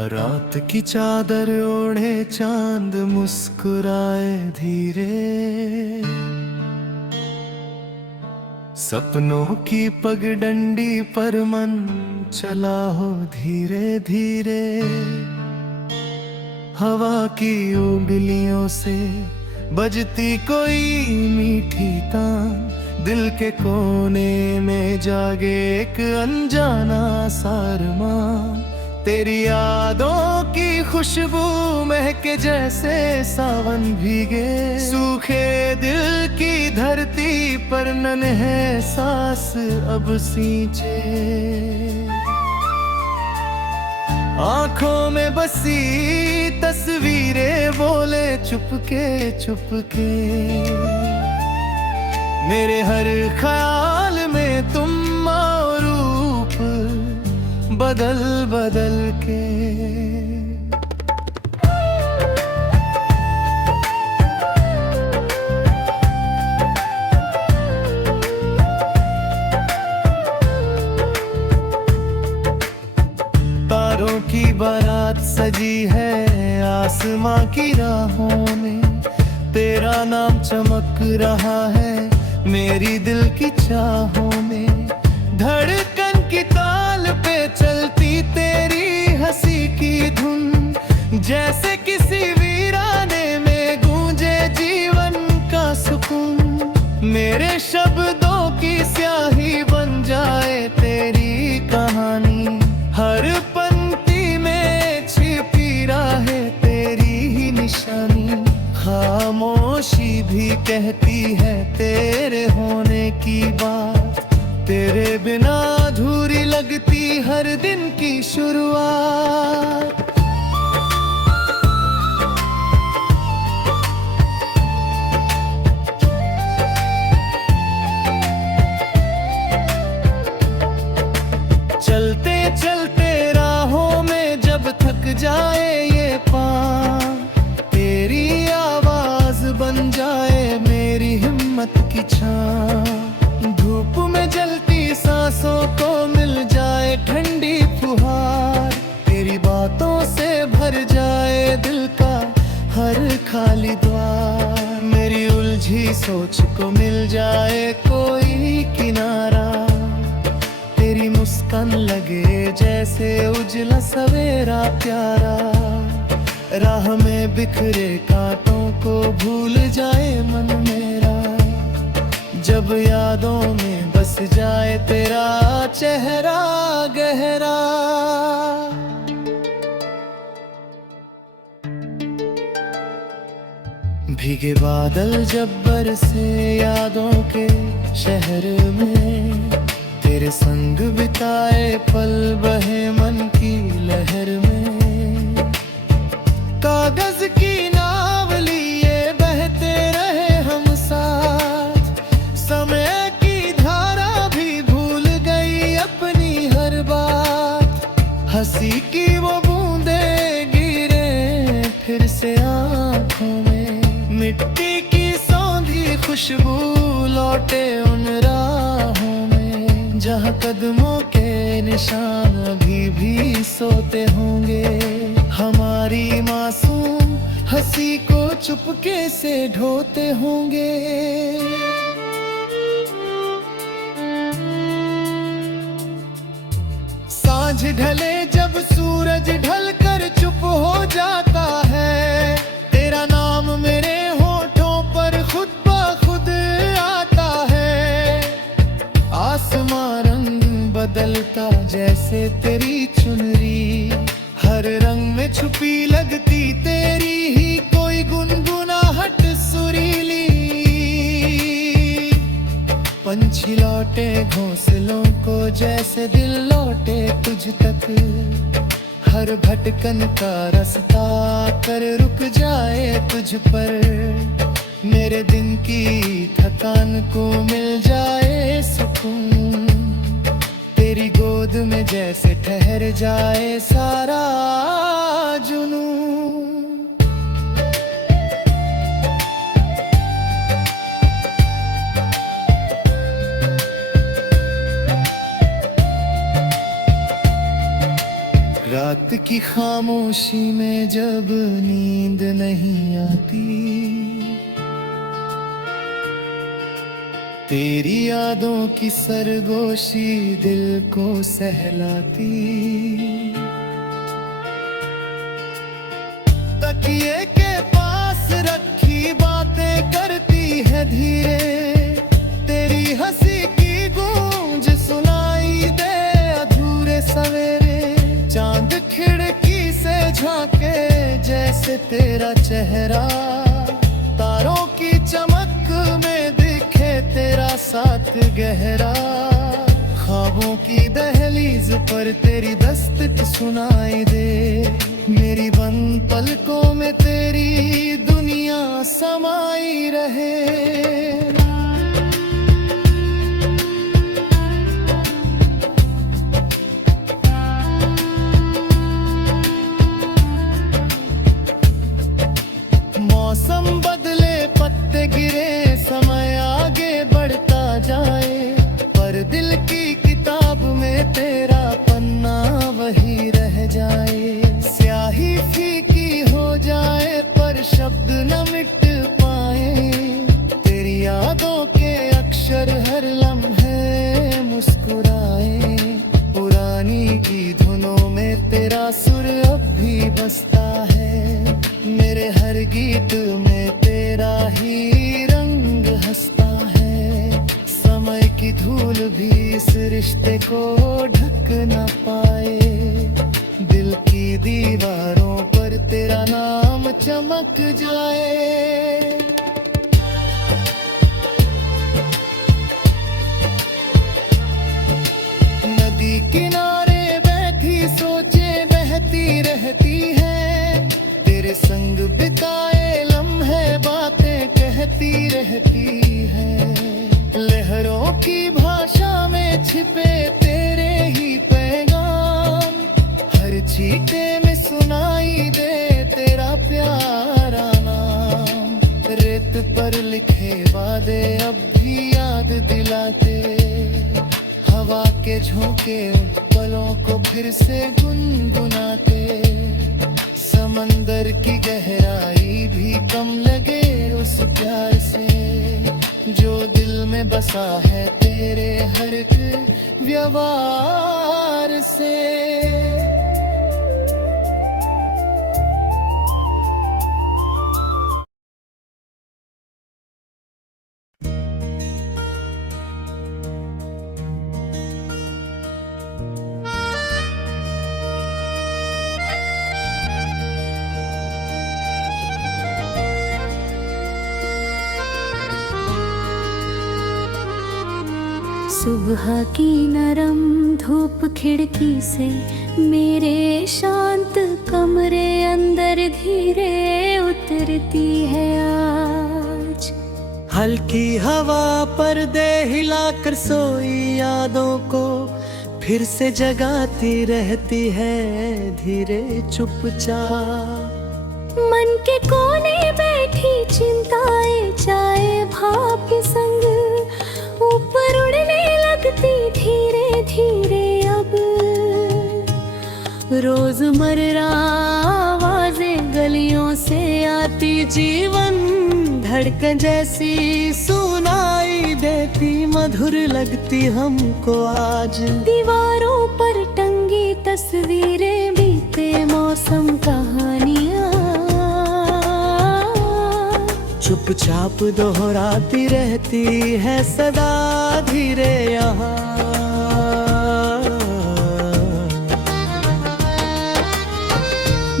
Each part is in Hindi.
रात की चादर ओढ़े चांद मुस्कुराए धीरे, सपनों की पगडंडी पर मन चला हो धीरे धीरे। हवा की उंगलियों से बजती कोई मीठी तान, दिल के कोने में जागे एक अनजाना सारमान। तेरी यादों की खुशबू महके जैसे सावन भीगे, सूखे दिल की धरती पर नन्हे सांस अब सींचे। आंखों में बसी तस्वीरें बोले चुपके चुपके, मेरे हर ख्याल में तुम और रूप बदल बदल के। तारों की बारात सजी है आसमां की राहों में, तेरा नाम चमक रहा है मेरी दिल की चाहों में। धड़कन की ताल पे चलती तेरी हंसी की धुन, जैसे किसी वीराने में गूंजे जीवन का सुकून। मेरे शब्दों की स्याही बन जाए तेरी कहानी, हर पंक्ति में छिपी राहे तेरी ही निशानी। खामोशी भी कहती है तेरे होने की बात, तेरे बिना अधूरी लगती हर दिन की शुरुआत। चलते चलते राहों में जब थक जाए ये पाँव, तेरी आवाज बन जाए मेरी हिम्मत की छाँव। धूप में जलती सांसों को मिल जाए ठंडी फुहार, तेरी बातों से भर जाए दिल का हर खाली द्वार। मेरी उलझी सोच को मिल जाए कोई किनारा, तेरी मुस्कान लगे जैसे उजला सवेरा प्यारा। राह में बिखरे कांटों को भूल जाए मन मेरा, जब यादों में बस जाए तेरा चेहरा गहरा। भीगे बादल जब बरसे यादों के शहर में, तेरे संग बिताए पल बहे मन की लहर में। कागज की नाव लिए बहते रहे हम साथ, समय की धारा भी भूल गई अपनी हर बात। हंसी की वो बूंदें गिरे फिर से आँखों में, मिट्टी की सौंधी खुशबू लौटे उन राहों में, जहाँ कदमों के निशान अभी भी सोते होंगे। हमारी मासूम हंसी को चुपके से ढोते होंगे। सांझ ढले जब सूरज ढलकर चुप हो जाता है, तेरा नाम मेरे होठों पर खुद ब खुद आता है। आसमां रंग बदलता जैसे तेरी चुनरी, हर रंग में छुपी लगती तेरी ही कोई गुनगुनाहट सुरीली। पंछी लौटे घोंसलों को जैसे दिल लौटे तुझ तक, हर भटकन का रास्ता कर रुक जाए तुझ पर। मेरे दिन की थकान को मिल जाए सुकून, तेरी गोद में जैसे ठहर जाए सारा जुनून। रात की खामोशी में जब नींद नहीं आती, तेरी यादों की सरगोशी दिल को सहलाती। तकिए के पास रखी बातें करती है धीरे, तेरी हंसी की गूंज सुनाई दे अधूरे सवेरे। चांद खिड़की से झांके जैसे तेरा चेहरा, तारों की चमक में दिखे तेरा साथ गहरा। ख्वाबों की दहलीज पर तेरी दस्तक सुनाई दे, मेरी बंद पलकों में तेरी दुनिया समाई रहे। मौसम बदले, पत्ते गिरे, समय आगे बढ़ता जाए, पर दिल की किताब में तेरा पन्ना वही रह जाए। स्याही फीकी हो जाए पर शब्द न मिट पाए, तेरी यादों के अक्षर हर लम्हे मुस्कुराए। पुरानी की धुनों में तेरा सुर अब भी बसता है, मेरे हर गीत में तेरा ही रंग हंसता है। समय की धूल भी इस रिश्ते को ढक न पाए, दिल की दीवारों पर तेरा नाम चमक जाए। नदी किनारे बैठी सोचे बहती रहती है, तेरे संग बिताए लम्हे बातें कहती रहती है। लहरों की भाषा में छिपे तेरे ही पैगाम, हर छींटे में सुनाई दे तेरा प्यारा नाम। रेत पर लिखे वादे अब भी याद दिलाते, हवा के झोंके उन पलों को फिर से गुनगुनाते। समंदर की गहराई भी कम लगे उस प्यार से, जो दिल में बसा है तेरे हर एक व्यवहार से। सुबह की नरम धूप खिड़की से मेरे शांत कमरे अंदर धीरे उतरती है आज। हल्की हवा पर्दे हिलाकर सोई यादों को फिर से जगाती रहती है धीरे चुपचाप। मन के कोने बैठी चिंताएं चाहे भाप के संग ऊपर उड़ने लगती धीरे धीरे। अब रोजमर्रा आवाजें गलियों से आती, जीवन धड़कन जैसी सुनाई देती, मधुर लगती हमको आज। दीवारों पर टंगी तस्वीरें, बीते मौसम कहानियाँ चुपचाप दोहराती रहती है सदा धीरे यहाँ।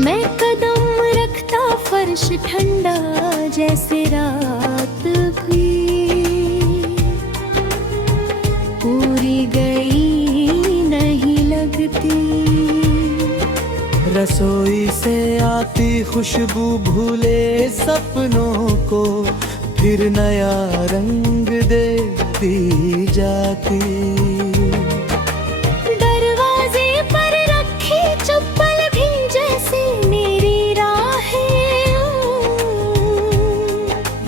मैं कदम रखता फर्श ठंडा जैसे रात भी पूरी गई नहीं लगती। रसोई से आती खुशबू भूले सपनों को फिर नया रंग देती जाती। दरवाजे पर रखी चप्पल भी जैसे मेरी राहें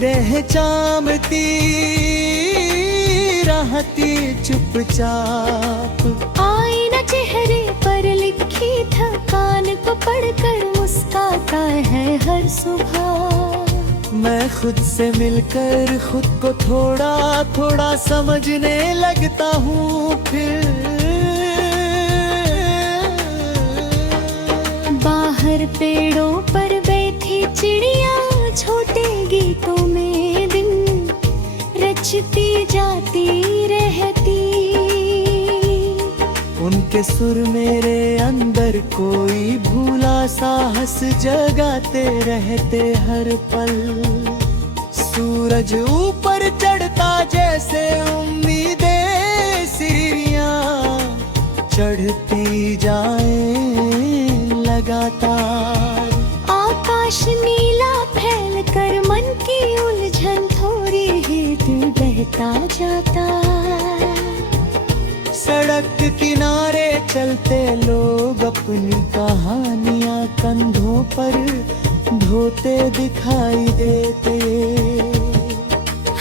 पहचानती रहती चुपचाप। आईना चेहरे पर लिखी की थकान को पढ़कर मुस्काता है हर सुबह। मैं खुद से मिलकर खुद को थोड़ा थोड़ा समझने लगता हूँ फिर। बाहर पेड़ों पर बैठी चिड़िया छोटे गीतों में दिन रचती जाती रहती। उनके सुर मेरे अंदर कोई भूला साहस जगाते रहते हर पल। सूरज ऊपर चढ़ता जैसे उम्मीदें सिरियां चढ़ती जाए लगातार। आकाश नीला फैल कर मन की उलझन थोड़ी ही दिल बहता जाता। सड़क किनारे चलते लोग अपनी कहानियां कंधों पर ढोते दिखाई देते।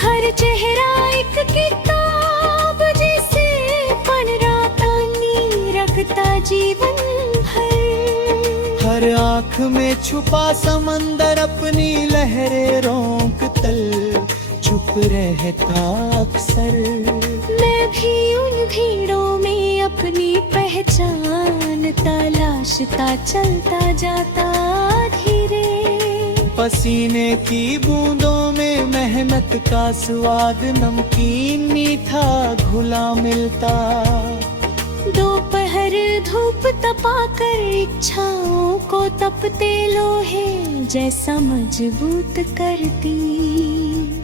हर चेहरा एक किताब जिसे पढ़ रहा नी रखता जीवन भर। हर आँख में छुपा समंदर अपनी लहरें रोक तल चुप रहता अक्सर। मैं भी उन भीड़ों में अपनी पहचान तलाशता चलता जाता धीरे। पसीने की बूंदों में मेहनत का स्वाद नमकीन मीठा घुला मिलता। दोपहर धूप तपाकर इच्छाओं को तपते लोहे जैसा मजबूत करती।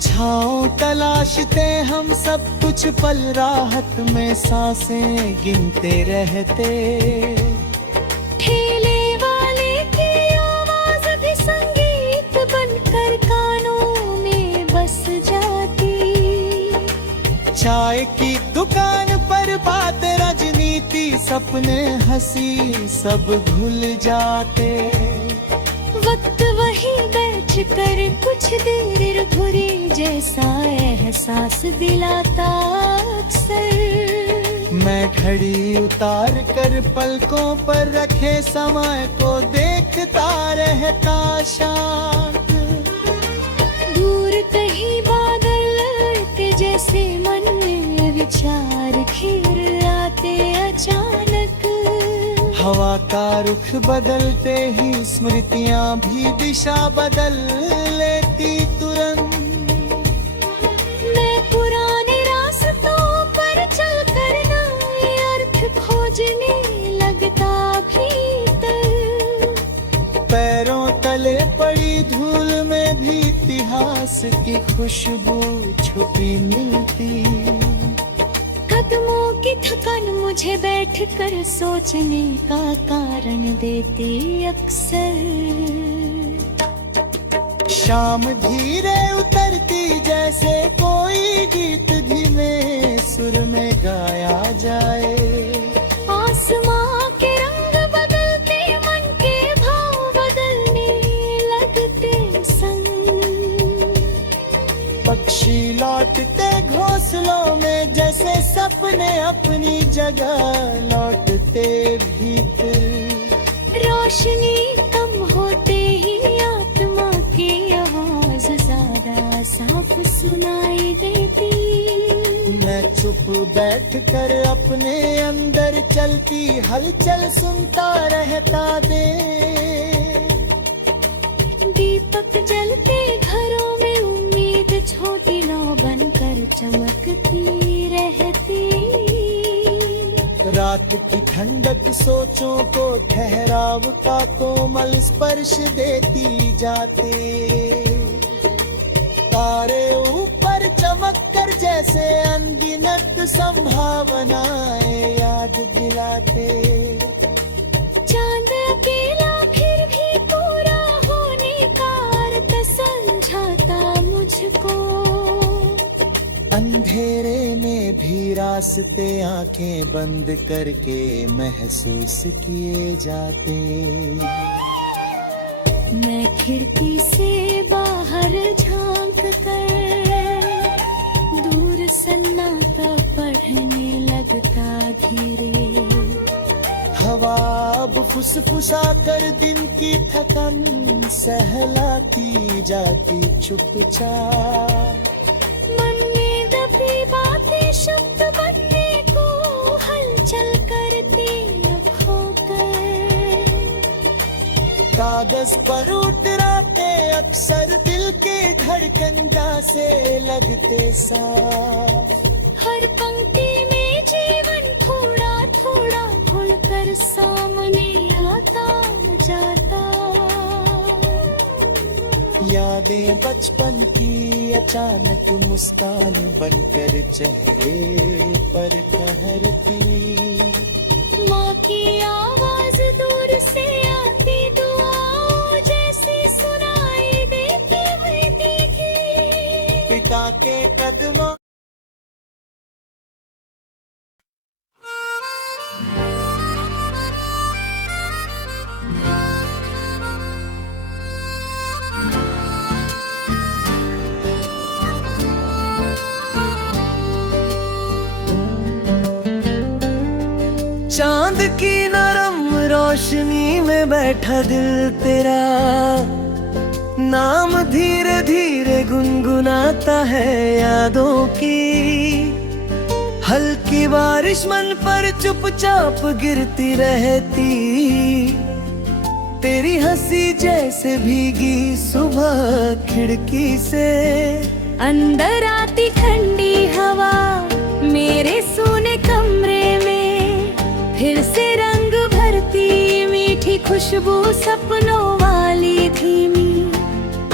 छाँव तलाशते हम सब कुछ पल राहत में सांसें गिनते रहते। ठेले वाले की आवाज भी संगीत बनकर कानों में बस जाती। चाय की दुकान पर बात राजनीति सपने हंसी सब भूल जाते। वक्त वहीं बैठ कर कुछ देर घुरी जैसा एहसास दिलाता अक्सर। मैं घड़ी उतार कर पलकों पर रखे समय को देखता रहता शांत। दूर कहीं बादल लड़ते जैसे मन में विचार घिर आते अचानक। हवा का रुख बदलते ही स्मृतियां भी दिशा बदल लेती तुरंत। मैं पुराने रास्तों पर चल कर नए अर्थ खोजने लगता भीतर। पैरों तले पड़ी धूल में भी इतिहास की खुशबू छुपी मिलती। कदमों की थकान मुझे बैठकर सोचने का कारण देती अक्सर। शाम धीरे उतरती जैसे कोई गीत धीमे सुर में गाया जाए। आसमां के रंग बदलते मन के भाव बदलने लगते संग। पक्षी लौटते घोंसलों में जैसे सपने अपनी जगह लौटते भीतर। रोशनी कम होते ही आत्मा की आवाज ज्यादा साफ सुनाई देती। मैं चुप बैठ कर अपने अंदर चलती हलचल सुनता रहता दे। दीपक जलते घरों में उम्मीद छोटी लौ बनकर चमकती रहती। रात की ठंडक सोचों को ठहराव का कोमल स्पर्श देती जाते। तारे ऊपर चमक कर जैसे अनगिनत संभावनाएं याद दिलाते। चांद अकेला फिर भी पूरा होने का अर्थ समझाता मुझको। अंधेरे में भी रास्ते आंखें बंद करके महसूस किए जाते। मैं खिड़की से बाहर झांक कर दूर सन्नाटा पढ़ने लगता धीरे। हवा अब फुसफुसा कर दिन की थकन सहलाती जाती चुपचाप। मन में दबी बातें शब्द बनने को हलचल करती अब होकर। कागज पर उतराते अक्सर दिल के धड़कन से लगते साफ। हर पंक्ति में जीवन थोड़ा थोड़ा खुलकर सामने आता जाता। यादें बचपन की अचानक मुस्कान बनकर चेहरे पर ठहरती। माँ की आवाज दूर से आती दुआओं जैसी सुनाई देती हुई थी। पिता के कदमों चांद की नरम रोशनी में बैठा दिल तेरा, नाम धीरे धीरे गुनगुनाता है यादों की। हल्की बारिश मन पर चुपचाप गिरती रहती, तेरी हंसी जैसे भीगी सुबह खिड़की से। अंदर आती ठंडी हवा मेरे सोने कमरे में, फिर से रंग भरती मीठी खुशबू सपनों वाली धीमी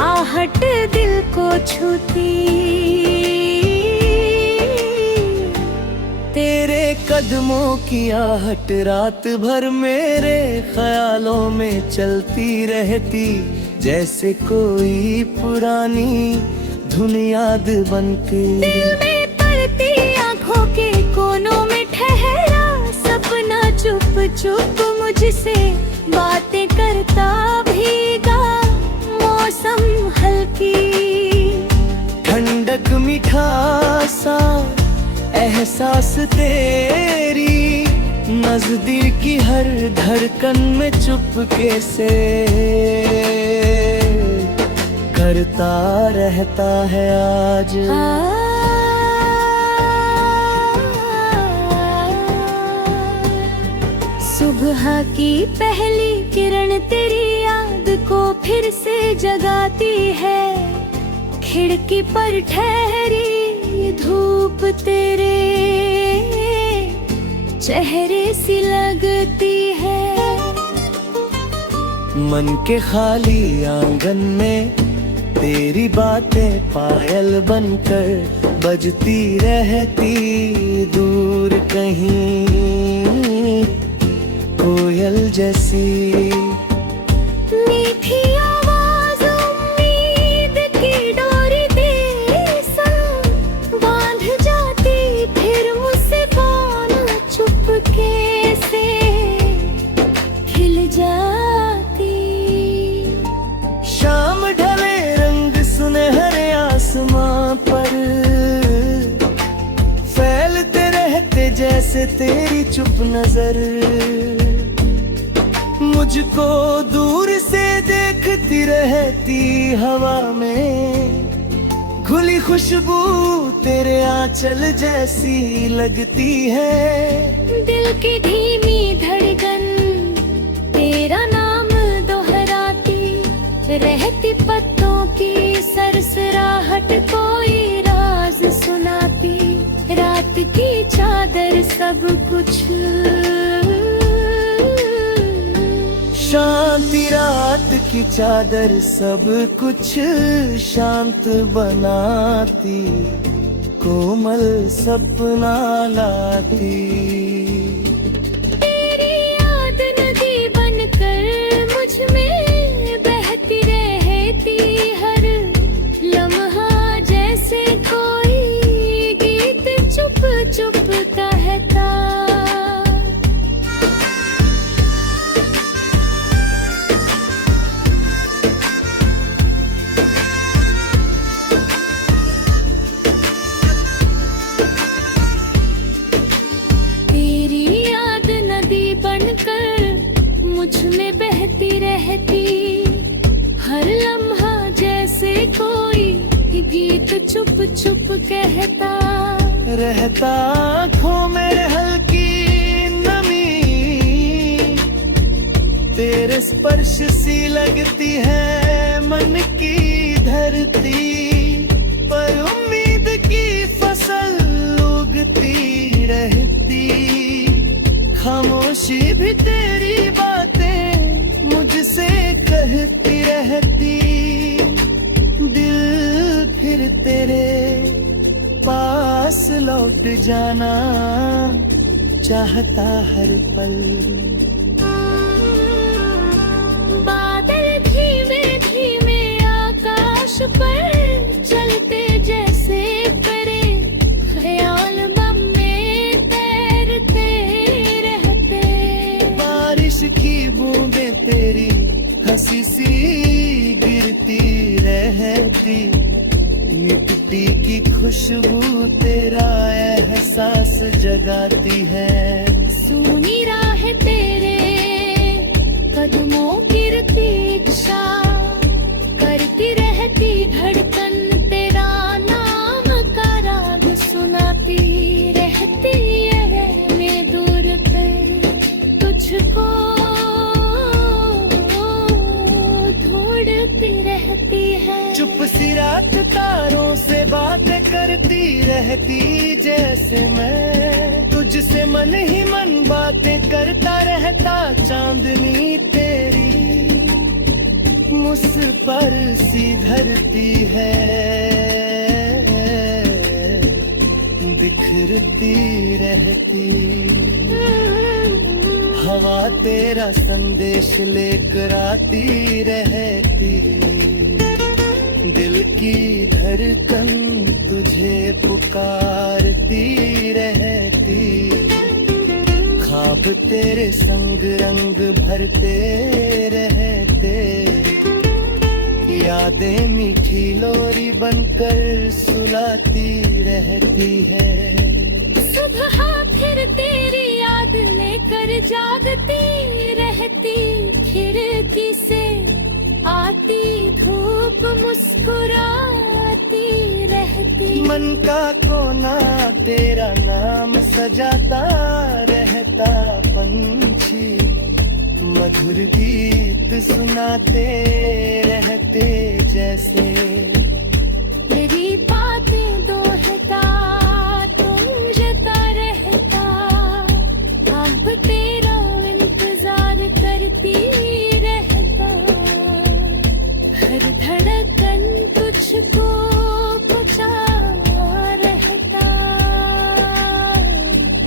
आहट दिल को छूती। तेरे कदमों की आहट रात भर मेरे ख्यालों में चलती रहती, जैसे कोई पुरानी धुन याद बनके। दिल में पड़ती आँखों के कोनों में ठहरा सपना चुप चुप मुझसे बातें करता भीगा मौसम हल्की। ठंडक मीठा सा एहसास तेरी, नजदीकी हर धड़कन में चुपके से करता रहता है आज। सुबह की पहली किरण तेरी याद को फिर से जगाती है। खिड़की पर ठहरी धूप तेरे चेहरे सी लगती है। मन के खाली आंगन में तेरी बातें पायल बनकर बजती रहती, दूर कहीं कोयल जैसी। मीठी आवाज उम्मीद की डोरी दे संग बांध जाती, फिर मुस्कान चुपके से खिल जाती। शाम ढले रंग सुनहरे आसमां पर फैलते रहते, जैसे तेरी चुप नजर मुझको दूर से देखती रहती। हवा में घुली खुशबू तेरे आंचल जैसी लगती है। दिल की धीमी धड़कन तेरा नाम दोहराती रहती, पत्तों की सरसराहट कोई राज सुनाती। रात की चादर सब कुछ शांति, रात की चादर सब कुछ शांत बनाती, कोमल सपना लाती। तेरी याद नदी बनकर मुझ में बहती रहती, हर लम्हा जैसे कोई गीत चुप चुप कहता। एक चुप चुप कहता रहता आँखों में हल्की नमी, तेरे स्पर्श सी लगती है मन की धरती, पर उम्मीद की फसल उगती रहती, खामोशी भी तेरी बातें मुझसे कहती रहती, दिल फिर तेरे पास लौट जाना चाहता हर पल। बादल धीमे धीमे आकाश पर चलते जैसे परे, ख्याल बम में तैरते रहते, बारिश की बूंदें तेरी हंसी सी गिरती रहती, मिट्टी की खुशबू तेरा एहसास जगाती है, सुनी राह तेरे कदमों की प्रतीक्षा करती रहती, धड़कन तेरा नाम का राग सुनाती रहती है, मैं दूर पे तुझको ढूंढती रहती है, चुप सी रात तारों से बातें करती रहती, जैसे मैं तुझसे मन ही मन बातें करता रहता, चांदनी तेरी मुझ पर सी धरती है, बिखरती रहती, हवा तेरा संदेश लेकर आती रहती, दिल की धड़कन तुझे पुकारती रहती, ख्वाब तेरे संग रंग भरते रहते, यादें मीठी लोरी बनकर सुलाती रहती है, सुबह फिर तेरी याद लेकर जागती रहती, खिड़की से आती धूप मुस्कुराती रहती, मन का कोना तेरा नाम सजाता रहता, पंछी मधुर गीत सुनाते रहते, जैसे तेरी बातें दोहता गूंजता रहता, अब तेरा इंतजार करती रहता, हर धड़कन तुझको पूछा रहता,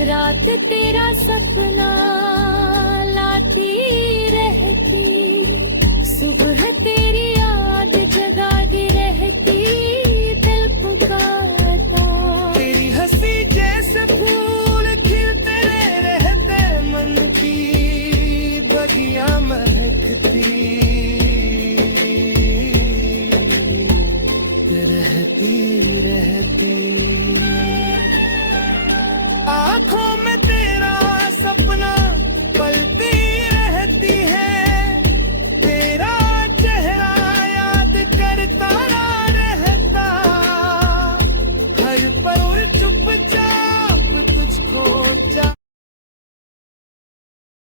रात तेरा सपना लाती रहती, सुबह तेरी याद जगाती रहती, दिल पुकारता, तेरी हंसी जैसे फूल खिलते रहते, मन की बगिया महकती रहती रहती, आँखों में